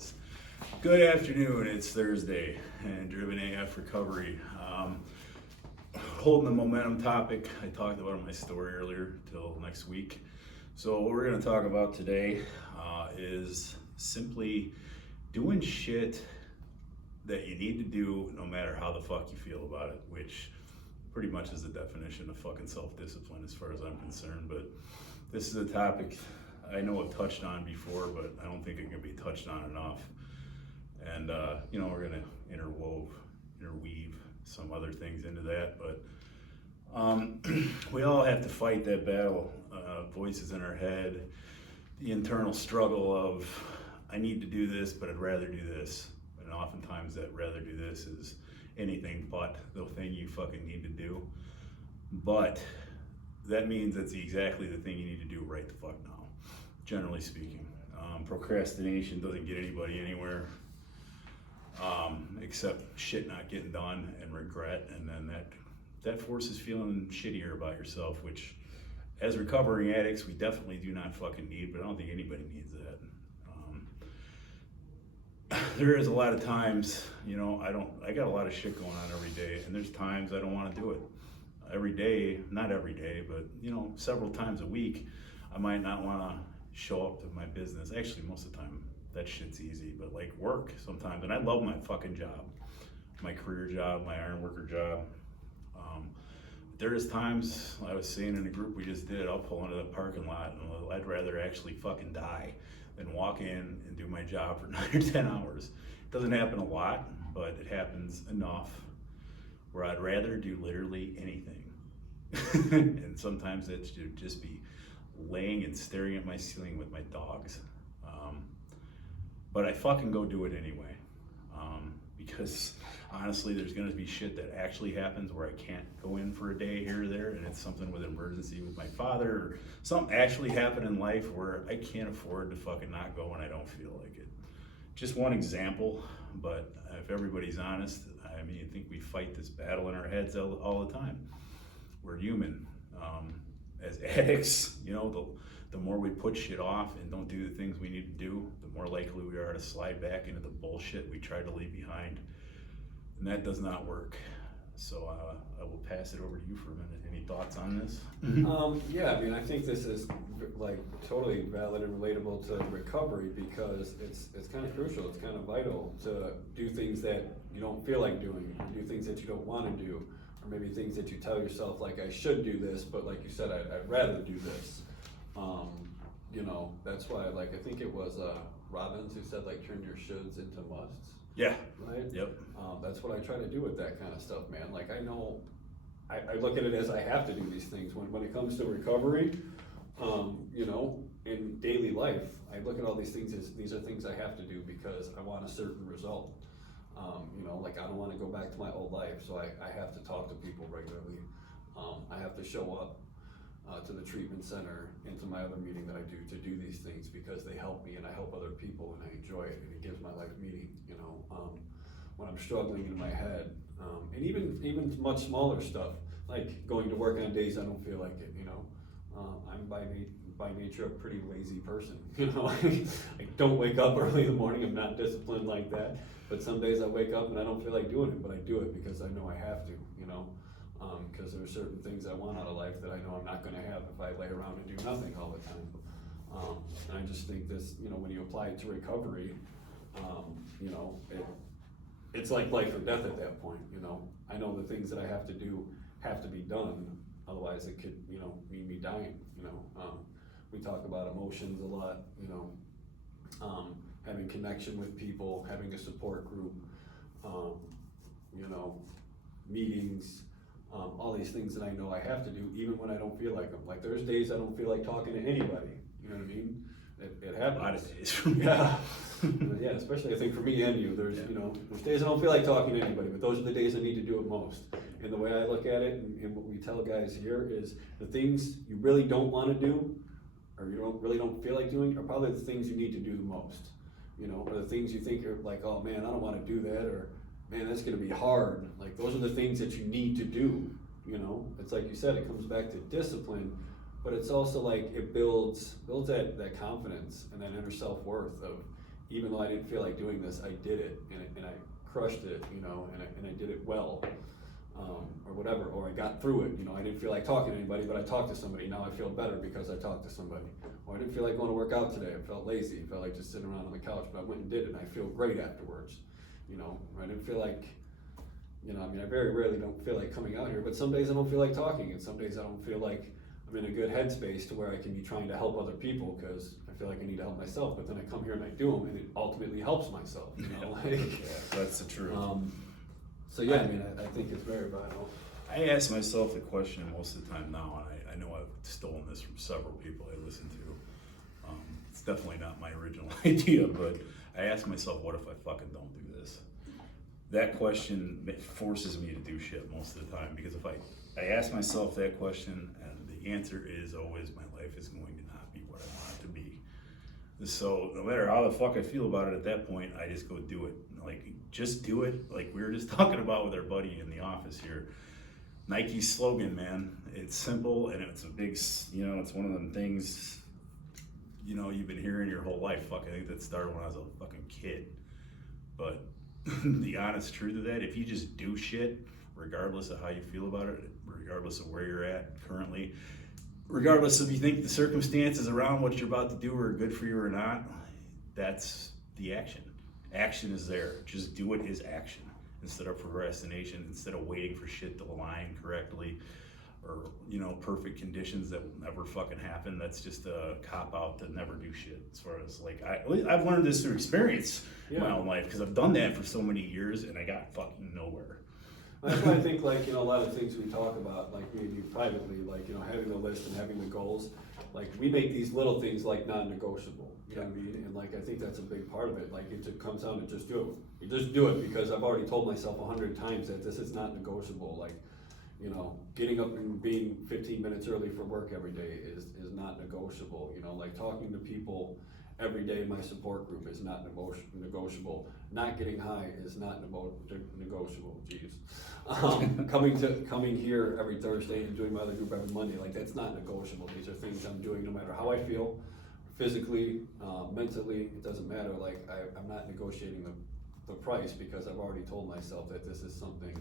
is. Good afternoon, it's Thursday, and Driven AF Recovery. Holding the momentum topic I talked about in my story earlier till next week. So what we're going to talk about today is simply doing shit that you need to do no matter how the fuck you feel about it, which pretty much is the definition of fucking self-discipline as far as I'm concerned. But this is a topic I know I've touched on before, but I don't think it can be touched on enough. And we're gonna interweave some other things into that, but we all have to fight that battle, voices in our head, the internal struggle of, I need to do this, but I'd rather do this. And oftentimes that rather do this is anything but the thing you fucking need to do. But that means it's exactly the thing you need to do right the fuck now, generally speaking. Procrastination doesn't get anybody anywhere, except shit not getting done and regret, and then that forces feeling shittier about yourself, which as recovering addicts we definitely do not fucking need, but I don't think anybody needs that. There is a lot of times, I got a lot of shit going on every day, and there's times I don't want to do it. Every day, not every day, but several times a week, I might not want to show up to my business. Actually, most of the time, that shit's easy, but like work sometimes, and I love my fucking job, my career job, my iron worker job. There is times, I was saying in a group we just did, I'll pull into the parking lot and I'd rather actually fucking die than walk in and do my job for 9 or 10 hours. It doesn't happen a lot, but it happens enough where I'd rather do literally anything. And sometimes it's to just be laying and staring at my ceiling with my dogs. But I fucking go do it anyway. Because honestly, there's gonna be shit that actually happens where I can't go in for a day here or there, and it's something with an emergency with my father, or something actually happened in life where I can't afford to fucking not go when I don't feel like it. Just one example, but if everybody's honest, I think we fight this battle in our heads all the time. We're human. As addicts, the more we put shit off and don't do the things we need to do, the more likely we are to slide back into the bullshit we tried to leave behind. And that does not work. So I will pass it over to you for a minute. Any thoughts on this? I think this is like totally valid and relatable to recovery, because it's kind of crucial, it's kind of vital to do things that you don't feel like doing, or do things that you don't want to do, or maybe things that you tell yourself like, I should do this, but like you said, I'd rather do this. That's why, like, I think it was Robbins who said, like, turn your shoulds into musts. Yeah. Right? Yep. That's what I try to do with that kind of stuff, man. Like, I know, I look at it as I have to do these things. When it comes to recovery, in daily life, I look at all these things as, these are things I have to do because I want a certain result. Like, I don't want to go back to my old life, so I have to talk to people regularly. I have to show up to the treatment center and to my other meeting that I do to do these things because they help me and I help other people and I enjoy it and it gives my life meaning. When I'm struggling in my head, and even much smaller stuff like going to work on days I don't feel like it. I'm by nature a pretty lazy person. I don't wake up early in the morning. I'm not disciplined like that. But some days I wake up and I don't feel like doing it, but I do it because I know I have to. Because there are certain things I want out of life that I know I'm not going to have if I lay around and do nothing all the time. And I just think this, when you apply it to recovery, it's like life or death at that point. I know the things that I have to do have to be done, otherwise it could, mean me dying. We talk about emotions a lot, having connection with people, having a support group, meetings. All these things that I know I have to do even when I don't feel like them. Like, there's days I don't feel like talking to anybody, you know what I mean? It happens. A lot of days for me. Yeah. Yeah, especially I think for me and you, there's days I don't feel like talking to anybody, but those are the days I need to do it most. And the way I look at it, and what we tell guys here, is the things you really don't want to do, or you really don't feel like doing, are probably the things you need to do the most. Or the things you think are like, oh man, I don't want to do that, or man, that's gonna be hard. Like, those are the things that you need to do. It's like you said, it comes back to discipline, but it's also like it builds that confidence and that inner self-worth of, even though I didn't feel like doing this, I did it, and I crushed it, you know, and I did it well, or whatever, or I got through it, you know, I didn't feel like talking to anybody, but I talked to somebody, now I feel better because I talked to somebody. Or I didn't feel like going to work out today, I felt lazy, I felt like just sitting around on the couch, but I went and did it, and I feel great afterwards, you know. I didn't feel like, you know, I mean, I very rarely don't feel like coming out here, but some days I don't feel like talking, and some days I don't feel like I'm in a good headspace to where I can be trying to help other people, because I feel like I need to help myself, but then I come here and I do them, and it ultimately helps myself, you know, like. Yeah, that's the truth. So yeah, I mean, I think it's very vital. I ask myself the question most of the time now, and I know I've stolen this from several people I listen to. It's definitely not my original idea, but I ask myself, what if I fucking don't do this? That question forces me to do shit most of the time, because if I ask myself that question, and the answer is always my life is going to not be what I want it to be. So no matter how the fuck I feel about it at that point, I just go do it. Like, just do it. Like we were just talking about with our buddy in the office here. Nike's slogan, man, it's simple and it's a big, you know, it's one of them things, you know, you've been hearing your whole life. Fuck, I think that started when I was a fucking kid. But the honest truth of that, if you just do shit, regardless of how you feel about it, regardless of where you're at currently, regardless if you think the circumstances around what you're about to do are good for you or not, that's the action. Action is there. Just do it is action. Instead of procrastination, instead of waiting for shit to align correctly, or, you know, perfect conditions that will never fucking happen. That's just a cop out to never do shit. As far as like, I've learned this through experience in my own life, because I've done that for so many years and I got fucking nowhere. That's why I think, like, you know, a lot of things we talk about, like me and you privately, like, you know, having the list and having the goals, like we make these little things like non-negotiable, you know what I mean? And like, I think that's a big part of it. Like, it just comes down to just do it. You just do it, because I've already told myself 100 times that this is not negotiable. Like, you know, getting up and being 15 minutes early for work every day is not negotiable. You know, like talking to people every day in my support group is not negotiable. Not getting high is not negotiable. Jeez. Coming here every Thursday and doing my other group every Monday, like that's not negotiable. These are things I'm doing no matter how I feel, physically, mentally. It doesn't matter. Like I'm not negotiating the price, because I've already told myself that this is something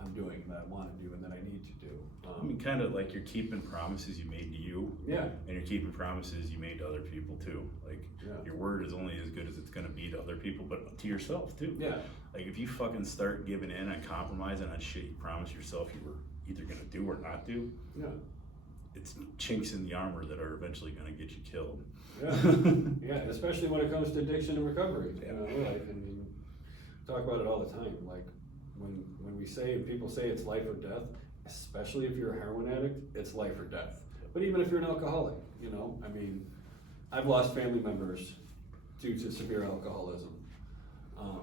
I'm doing, that I want to do, and that I need to do. I mean, kind of like you're keeping promises you made to you, Yeah. and you're keeping promises you made to other people too. Like, your word is only as good as it's gonna be to other people, but to yourself too. Yeah. Like, if you fucking start giving in and compromising on shit you promised yourself you were either gonna do or not do, Yeah. it's chinks in the armor that are eventually gonna get you killed. Yeah. Yeah. Especially when it comes to addiction and recovery. You know, like, I mean, talk about it all the time. Like, when we say, people say it's life or death, especially if you're a heroin addict, it's life or death. But even if you're an alcoholic, you know, I mean, I've lost family members due to severe alcoholism.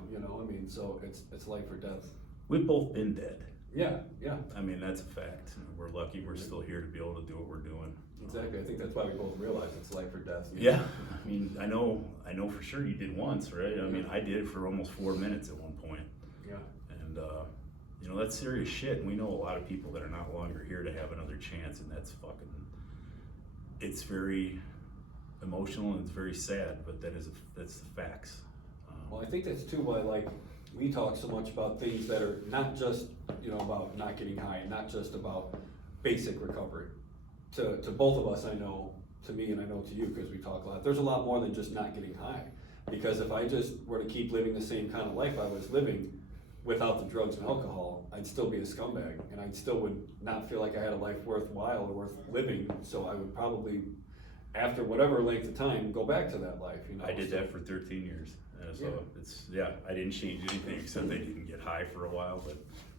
You know, I mean, so it's life or death. We've both been dead. Yeah, yeah. I mean, that's a fact. We're lucky we're still here to be able to do what we're doing. Exactly. I think that's why we both realize it's life or death. Yeah. I mean, I know for sure you did once, right? I mean, I did it for almost 4 minutes at one point. Yeah. And, you know, that's serious shit. And we know a lot of people that are not longer here to have another chance, and that's fucking, it's very emotional and it's very sad, but that's the facts. Well, I think that's too why, like, we talk so much about things that are not just, you know, about not getting high, not just about basic recovery. To both of us, I know, to me and I know to you, because we talk a lot, there's a lot more than just not getting high. Because if I just were to keep living the same kind of life I was living without the drugs and alcohol, I'd still be a scumbag, and I still would not feel like I had a life worthwhile or worth living. So I would probably, after whatever length of time, go back to that life. You know, I did that for 13 years. So I didn't change anything except I didn't get high for a while, but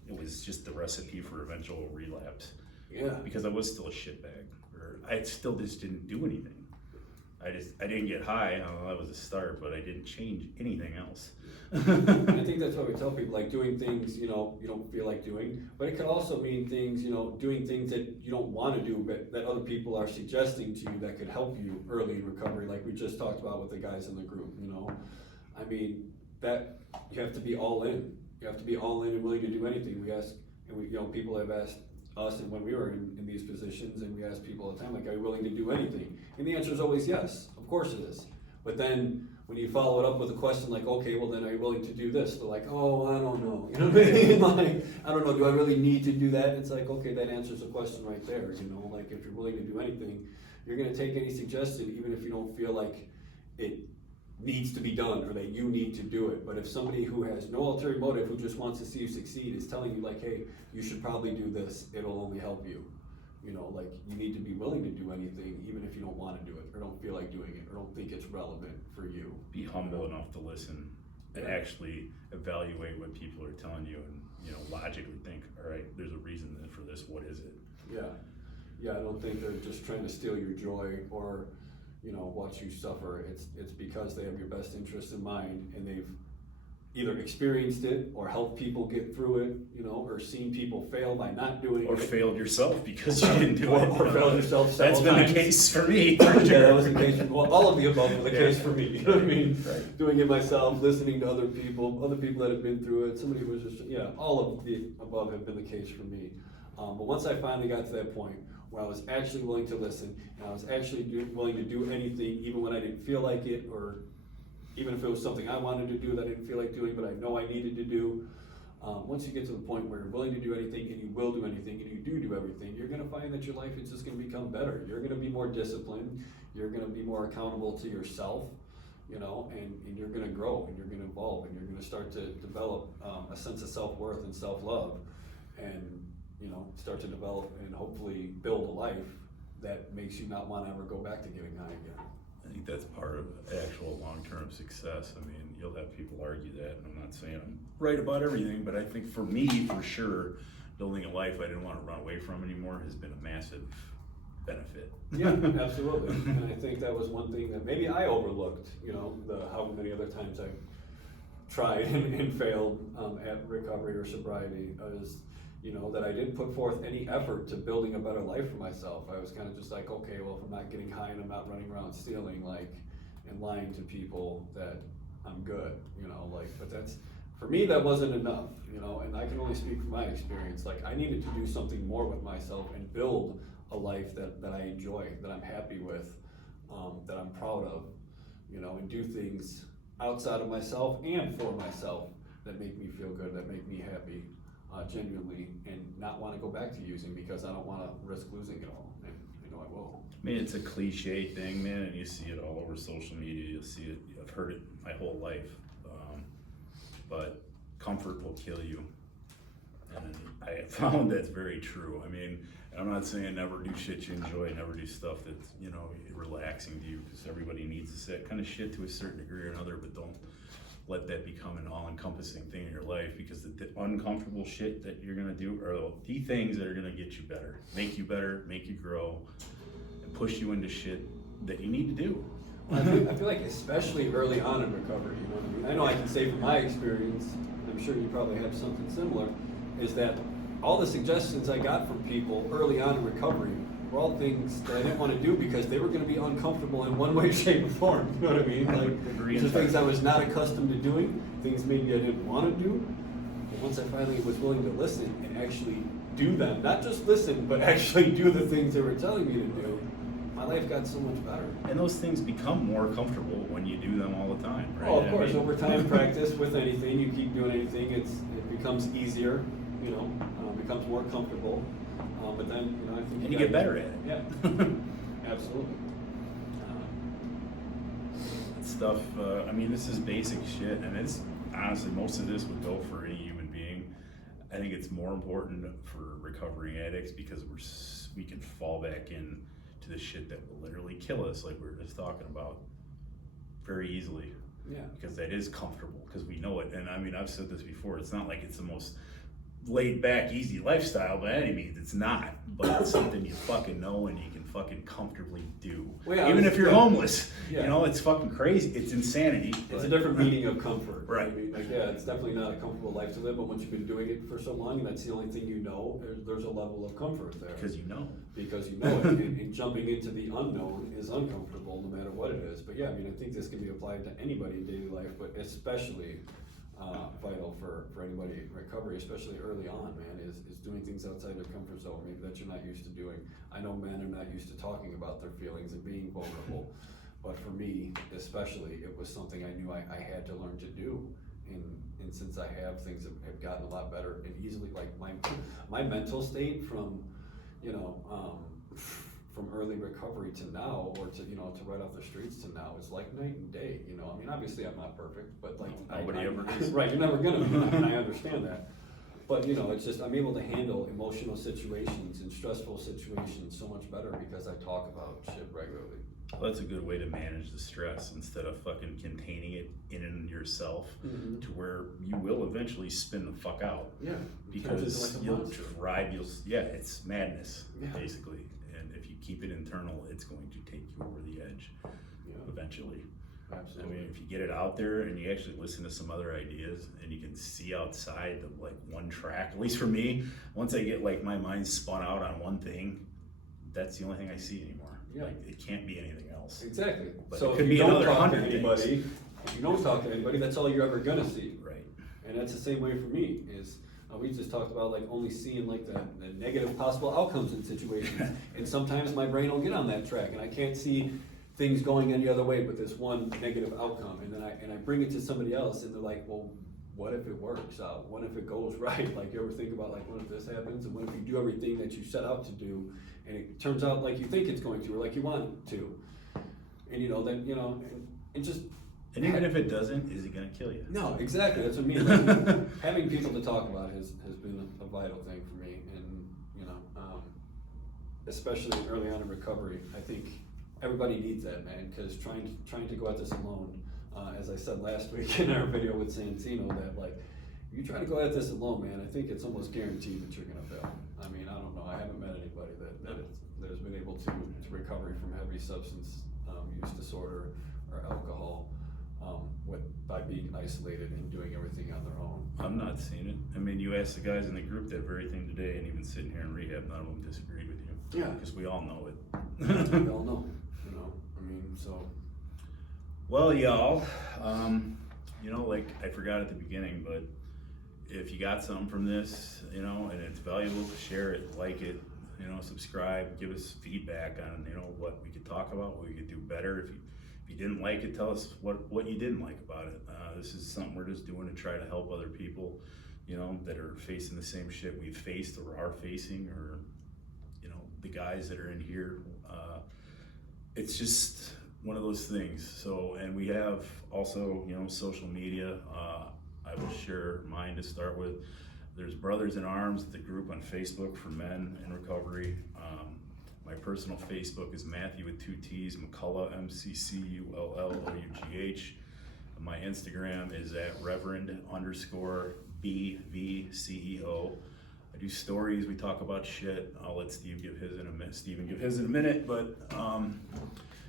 it was just the recipe for eventual relapse. Yeah. Because I was still a shitbag, or I still just didn't do anything. I didn't get high. I don't know, that was a start, but I didn't change anything else. I think that's why we tell people, like, doing things, you know, you don't feel like doing, but it could also mean things, you know, doing things that you don't want to do, but that other people are suggesting to you that could help you early in recovery, like we just talked about with the guys in the group, you know. I mean, that you have to be all in. You have to be all in and willing to do anything. We ask, and we, you know, people have asked us, and when we were in these positions, and we ask people all the time, like, are you willing to do anything? And the answer is always yes, of course it is. But then when you follow it up with a question like, okay, well then are you willing to do this? They're like, oh, I don't know. You know what I mean? Like, I don't know, do I really need to do that? It's like, okay, that answers the question right there, you know, like if you're willing to do anything, you're gonna take any suggestion, even if you don't feel like it needs to be done or that you need to do it. But if somebody who has no ulterior motive, who just wants to see you succeed, is telling you like, hey, you should probably do this, it'll only help you. You know, like you need to be willing to do anything, even if you don't want to do it or don't feel like doing it or don't think it's relevant for you. Be humble enough to listen and actually evaluate what people are telling you, and logically think, all right, there's a reason for this. What is it? Yeah, I don't think they're just trying to steal your joy or watch you suffer. It's because they have your best interest in mind, and they've either experienced it or helped people get through it, or seen people fail by not doing it. Or failed yourself because you didn't do it. Or failed yourself several That's been times. the case for me. Yeah, that was the case. Well, all of the above were the Yeah. case for me. You know what I mean? Right. Doing it myself, listening to other people that have been through it. Somebody who was just, all of the above have been the case for me. But once I finally got to that point where I was actually willing to listen, and I was actually willing to do anything, even when I didn't feel like it, or even if it was something I wanted to do that I didn't feel like doing, but I know I needed to do. Once you get to the point where you're willing to do anything, and you will do anything, and you do everything, you're gonna find that your life is just gonna become better. You're gonna be more disciplined, you're gonna be more accountable to yourself, and you're gonna grow, and you're gonna evolve, and you're gonna start to develop a sense of self-worth and self-love, and start to develop and hopefully build a life that makes you not wanna ever go back to getting high again. I think that's part of actual long-term success. I mean, you'll have people argue that, and I'm not saying I'm right about everything, but I think for me, for sure, building a life I didn't want to run away from anymore has been a massive benefit. Yeah, absolutely. And I think that was one thing that maybe I overlooked, how many other times I tried and failed at recovery or sobriety, is that I didn't put forth any effort to building a better life for myself. I was kind of just like, okay, well, if I'm not getting high and I'm not running around stealing, and lying to people, that I'm good, but that's, for me, that wasn't enough, and I can only speak from my experience. Like, I needed to do something more with myself and build a life that I enjoy, that I'm happy with, that I'm proud of, and do things outside of myself and for myself that make me feel good, that make me happy. Genuinely, and not want to go back to using because I don't want to risk losing it all, and I will. I mean, it's a cliche thing, man, and you see it all over social media. You'll see it. I've heard it my whole life, but comfort will kill you, and I have found that's very true. I mean, I'm not saying never do shit you enjoy, never do stuff that's relaxing to you, because everybody needs that kind of shit to a certain degree or another, but don't let that become an all-encompassing thing in your life, because the uncomfortable shit that you're gonna do are the things that are gonna get you better, make you grow, and push you into shit that you need to do. I feel like especially early on in recovery, you know what I mean? I know I can say from my experience, I'm sure you probably have something similar, is that all the suggestions I got from people early on in recovery were all things that I didn't want to do because they were going to be uncomfortable in one way, shape, or form. You know what I mean? Like, these are things I was not accustomed to doing, things maybe I didn't want to do. But once I finally was willing to listen and actually do them, not just listen, but actually do the things they were telling me to do, my life got so much better. And those things become more comfortable when you do them all the time, right? Oh, of course, over time practice with anything, you keep doing anything, it becomes easier, becomes more comfortable. But then, I think And you get better at it. Yeah, absolutely. Stuff, I mean, this is basic shit, and it's honestly, most of this would go for any human being. I think it's more important for recovering addicts because we can fall back in to the shit that will literally kill us, like we were just talking about, very easily. Yeah. Because that is comfortable, because we know it. And I mean, I've said this before, it's not like it's the most laid back, easy lifestyle by any means. It's not, but it's something you fucking know and you can fucking comfortably do. Well, yeah, even if you're homeless, yeah. It's fucking crazy. It's insanity. It's a different meaning of comfort. Right. I mean, it's definitely not a comfortable life to live, but once you've been doing it for so long and that's the only thing you know, there's a level of comfort there. Because you know. Because you know it, and jumping into the unknown is uncomfortable no matter what it is. But yeah, I mean, I think this can be applied to anybody in daily life, but especially vital for anybody in recovery, especially early on, man, is doing things outside their comfort zone, maybe that you're not used to doing. I know men are not used to talking about their feelings and being vulnerable, But for me, especially, it was something I knew I had to learn to do. And since I have, things have gotten a lot better and easily, like my mental state from, you know, from early recovery to now, or to, you know, to right off the streets to now, is like night and day, you know. I mean, obviously I'm not perfect, but like, Nobody ever is. right, you're never gonna be, and I understand that. But, you know, it's just, I'm able to handle emotional situations and stressful situations so much better because I talk about shit regularly. Well, that's a good way to manage the stress instead of fucking containing it in and yourself Mhm. to where you will eventually spin the fuck out. Yeah. Because Like a you'll monster. drive, yeah, it's madness, Yeah. basically. And if you keep it internal, it's going to take you over the edge Yeah, eventually. I absolutely. mean, if you get it out there and you actually listen to some other ideas and you can see outside of like one track, at least for me, once I get like my mind spun out on one thing, that's the only thing I see anymore. Yeah. Like, it can't be anything else. Exactly. But So it if could you be don't another talk to 100 anybody, if you don't talk to anybody, that's all you're ever gonna see. Right. And that's the same way for me, is, we just talked about like only seeing like the negative possible outcomes in situations. And sometimes my brain will get on that track and I can't see things going any other way but this one negative outcome. And then I bring it to somebody else and they're like, well, what if it works out? What if it goes right? Like, you ever think about like, what if this happens? And what if you do everything that you set out to do and it turns out like you think it's going to, or like you want it to? And you know, then, you know, and just. And even if it doesn't, is it gonna kill you? No, exactly, that's what I mean. Like, having people to talk about has been a vital thing for me, and, you know, especially early on in recovery, I think everybody needs that, man, because trying to go at this alone, as I said last week in our video with Santino, that like, if you try to go at this alone, man, I think it's almost guaranteed that you're gonna fail. I mean, I don't know, I haven't met anybody that has been able to recover from heavy substance use disorder or alcohol by being isolated and doing everything on their own. I'm not seeing it. I mean, you asked the guys in the group that very thing today, and even sitting here in rehab, none of them disagreed with you. Yeah. Because we all know it. We all know, you know, I mean, so. Well, y'all, you know, like I forgot at the beginning, but if you got something from this, you know, and it's valuable, share it, like it, you know, subscribe, give us feedback on, you know, what we could talk about, what we could do better. If you didn't like it, tell us what you didn't like about it. This is something we're just doing to try to help other people, you know, that are facing the same shit we've faced or are facing, or, you know, the guys that are in here. It's just one of those things. So, and we have also, you know, social media. I will share mine to start with. There's Brothers in Arms, the group on Facebook for men in recovery. My personal Facebook is Matthew with 2 T's, McCullough, McCullough. My Instagram is at Reverend_BVCEO. I do stories, we talk about shit. I'll let Steve give his in a minute. Steven give his in a minute, but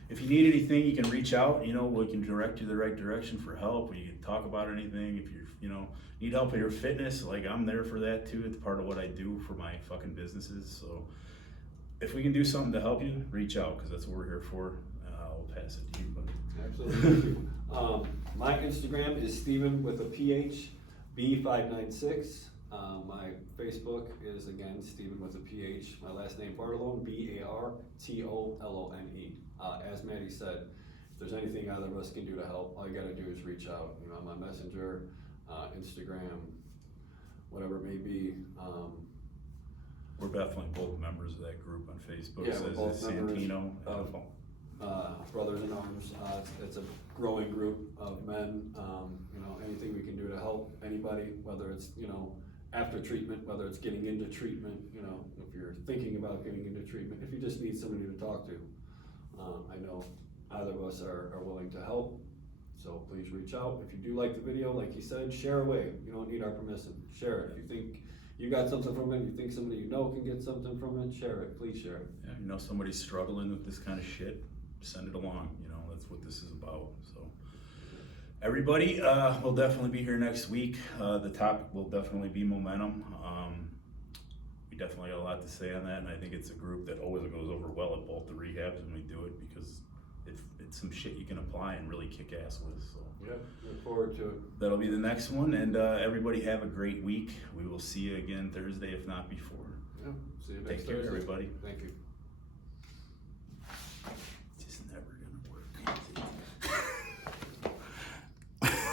if you need anything, you can reach out. You know, we can direct you the right direction for help. We can talk about anything. If you know, need help with your fitness, like I'm there for that too. It's part of what I do for my fucking businesses. So if we can do something to help you, reach out, because that's what we're here for. I'll pass it to you, buddy. Absolutely, thank you. My Instagram is Steven with a PH, B596. My Facebook is again Steven with a PH. My last name Bartolone, BARTOLONE. As Maddie said, if there's anything either of us can do to help, all you gotta do is reach out. You know, my Messenger, Instagram, whatever it may be. We're definitely both members of that group on Facebook. Yeah, we're both members Santino. Brothers in Arms. It's a growing group of men. You know, anything we can do to help anybody, whether it's, you know, after treatment, whether it's getting into treatment, you know, if you're thinking about getting into treatment, if you just need somebody to talk to. I know either of us are willing to help, so please reach out. If you do like the video, like he said, share away. You don't need our permission. Share it. If you think you got something from it, you think somebody you know can get something from it, share it. Please share it. Yeah, you know somebody's struggling with this kind of shit, send it along. You know, that's what this is about. So everybody, we'll definitely be here next week. The topic will definitely be momentum. We definitely got a lot to say on that, and I think it's a group that always goes over well at both the rehabs when we do it, because it's some shit you can apply and really kick ass with. So Yeah, look forward to it. that'll be the next one, and everybody have a great week. We will see you again Thursday, if not before. Yeah, see you next Take care, Thursday. everybody. Thank you.